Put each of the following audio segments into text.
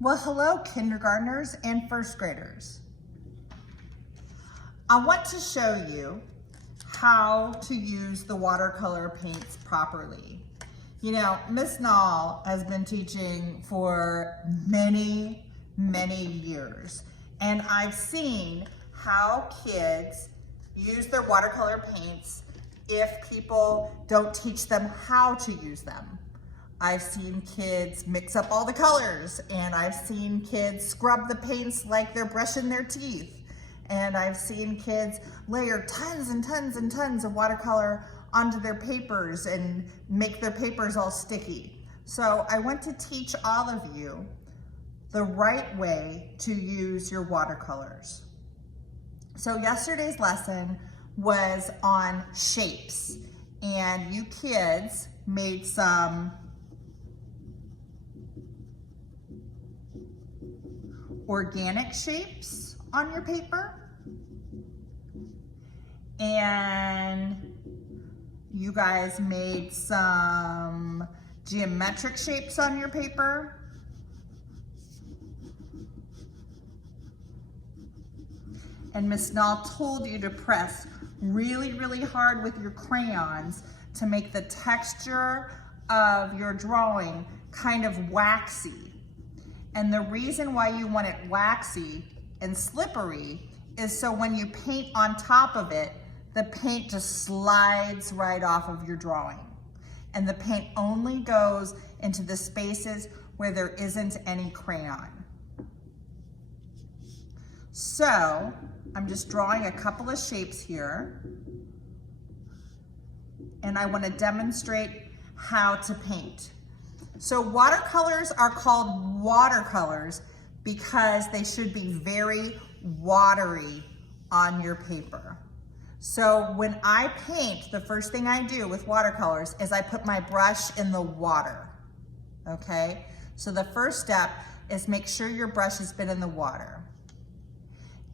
Well, hello, kindergartners and first graders. I want to show you how to use the watercolor paints properly. You know, Miss Nall has been teaching for many years, and I've seen how kids use their watercolor paints if people don't teach them how to use them. I've seen kids mix up all the colors, and I've seen kids scrub the paints like they're brushing their teeth. And I've seen kids layer tons and tons and tons of watercolor onto their papers and make their papers all sticky. So I want to teach all of you the right way to use your watercolors. So yesterday's lesson was on shapes, and you kids made some organic shapes on your paper, and you guys made some geometric shapes on your paper, and Miss Nall told you to press really hard with your crayons to make the texture of your drawing kind of waxy. And the reason why you want it waxy and slippery is so when you paint on top of it, the paint just slides right off of your drawing. And the paint only goes into the spaces where there isn't any crayon. So I'm just drawing a couple of shapes here, and I want to demonstrate how to paint. So watercolors are called watercolors because they should be very watery on your paper. So when I paint, the first thing I do with watercolors is I put my brush in the water, okay? So the first step is make sure your brush has been in the water.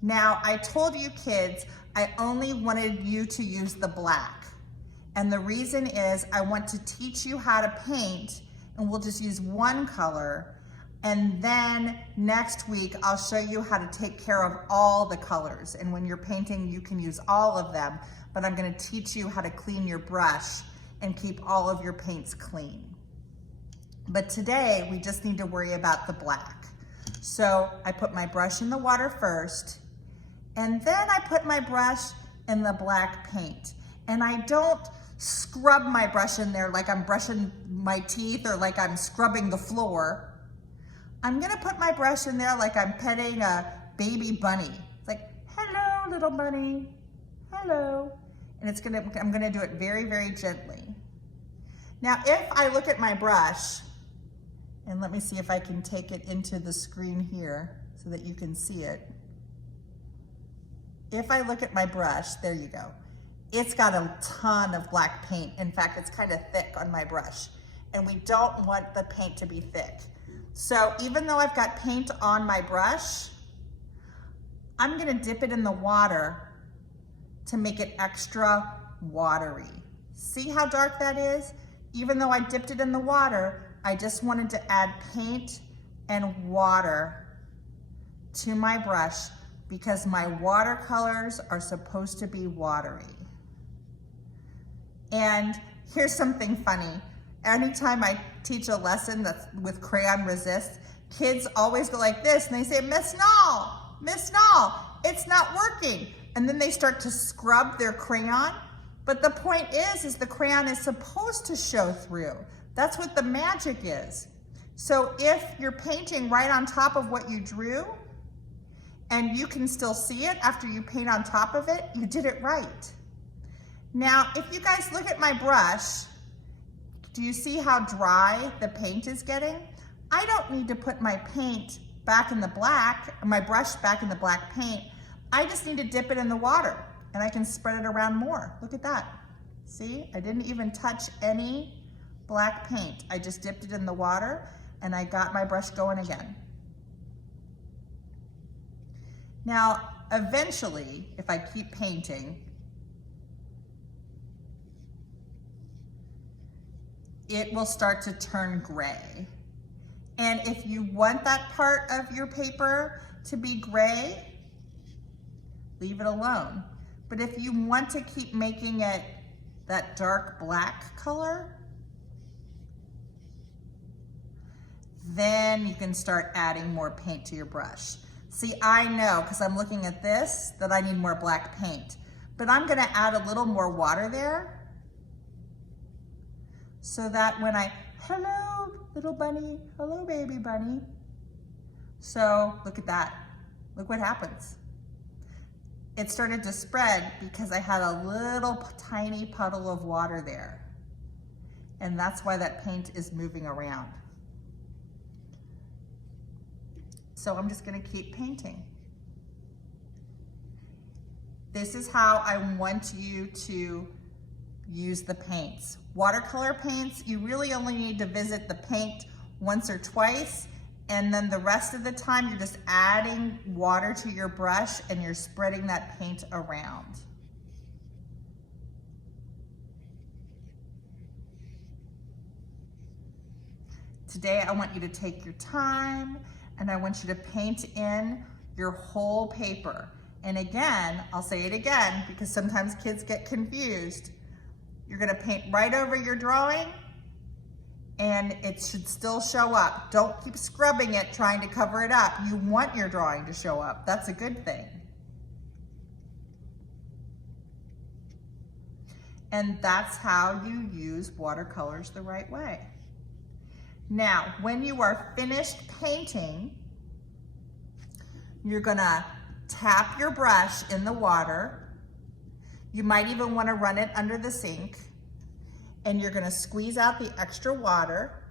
Now, I told you kids, I only wanted you to use the black. And the reason is I want to teach you how to paint, and we'll just use one color. And then next week, I'll show you how to take care of all the colors. And when you're painting, you can use all of them, but I'm gonna teach you how to clean your brush and keep all of your paints clean. But today, we just need to worry about the black. So I put my brush in the water first, and then I put my brush in the black paint. And I don't scrub my brush in there like I'm brushing my teeth or like I'm scrubbing the floor. I'm gonna put my brush in there like I'm petting a baby bunny. It's like, hello, little bunny, hello. And I'm gonna do it very gently. Now, if I look at my brush, and let me see if I can take it into the screen here so that you can see it. If I look at my brush, there you go. It's got a ton of black paint. In fact, it's kind of thick on my brush, and we don't want the paint to be thick. So even though I've got paint on my brush, I'm gonna dip it in the water to make it extra watery. See how dark that is? Even though I dipped it in the water, I just wanted to add paint and water to my brush because my watercolors are supposed to be watery. And here's something funny. Anytime I teach a lesson that's with crayon resist, kids always go like this and they say, Miss Nall, it's not working. And then they start to scrub their crayon. But the point is the crayon is supposed to show through. That's what the magic is. So if you're painting right on top of what you drew and you can still see it after you paint on top of it, you did it right. Now, if you guys look at my brush, do you see how dry the paint is getting? I don't need to put my paint back in the black, my brush back in the black paint. I just need to dip it in the water and I can spread it around more. Look at that. See, I didn't even touch any black paint. I just dipped it in the water and I got my brush going again. Now, eventually, if I keep painting, it will start to turn gray. And if you want that part of your paper to be gray, leave it alone. But if you want to keep making it that dark black color, then you can start adding more paint to your brush. See, I know, because I'm looking at this, that I need more black paint. But I'm gonna add a little more water there so that when hello, little bunny, hello, baby bunny. So look at that, look what happens. It started to spread because I had a little tiny puddle of water there. And that's why that paint is moving around. So I'm just gonna keep painting. This is how I want you to use the paints. Watercolor paints, you really only need to visit the paint once or twice, and then the rest of the time you're just adding water to your brush and you're spreading that paint around. Today I want you to take your time and I want you to paint in your whole paper. And again, I'll say it again because sometimes kids get confused. You're gonna paint right over your drawing and it should still show up. Don't keep scrubbing it, trying to cover it up. You want your drawing to show up. That's a good thing. And that's how you use watercolors the right way. Now, when you are finished painting, you're gonna tap your brush in the water. You might even want to run it under the sink, and you're going to squeeze out the extra water,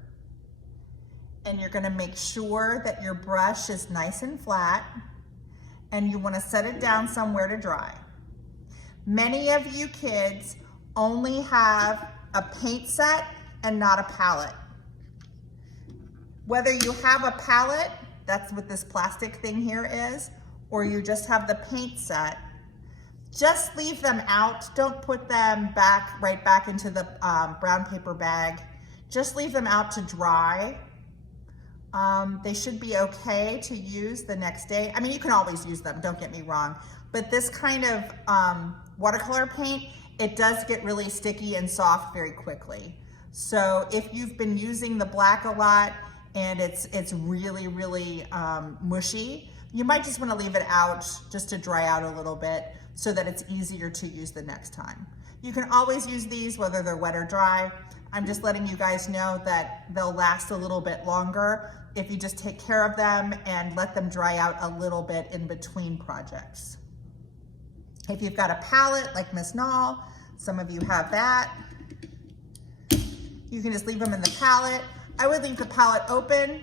and you're going to make sure that your brush is nice and flat, and you want to set it down somewhere to dry. Many of you kids only have a paint set and not a palette. Whether you have a palette, that's what this plastic thing here is, or you just have the paint set, just leave them out. Don't put them right back into the brown paper bag. Just leave them out to dry. They should be okay to use the next day. I mean, you can always use them, don't get me wrong, but this kind of watercolor paint, it does get really sticky and soft very quickly. So if you've been using the black a lot and it's really, really mushy, you might just want to leave it out just to dry out a little bit so that it's easier to use the next time. You can always use these whether they're wet or dry. I'm just letting you guys know that they'll last a little bit longer if you just take care of them and let them dry out a little bit in between projects. If you've got a palette like Miss Nall, some of you have that, you can just leave them in the palette. I would leave the palette open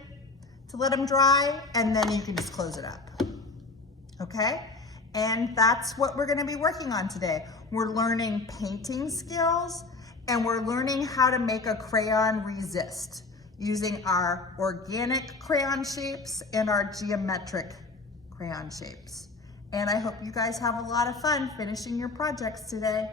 to let them dry, and then you can just close it up, okay? And that's what we're gonna be working on today. We're learning painting skills, and we're learning how to make a crayon resist using our organic crayon shapes and our geometric crayon shapes. And I hope you guys have a lot of fun finishing your projects today.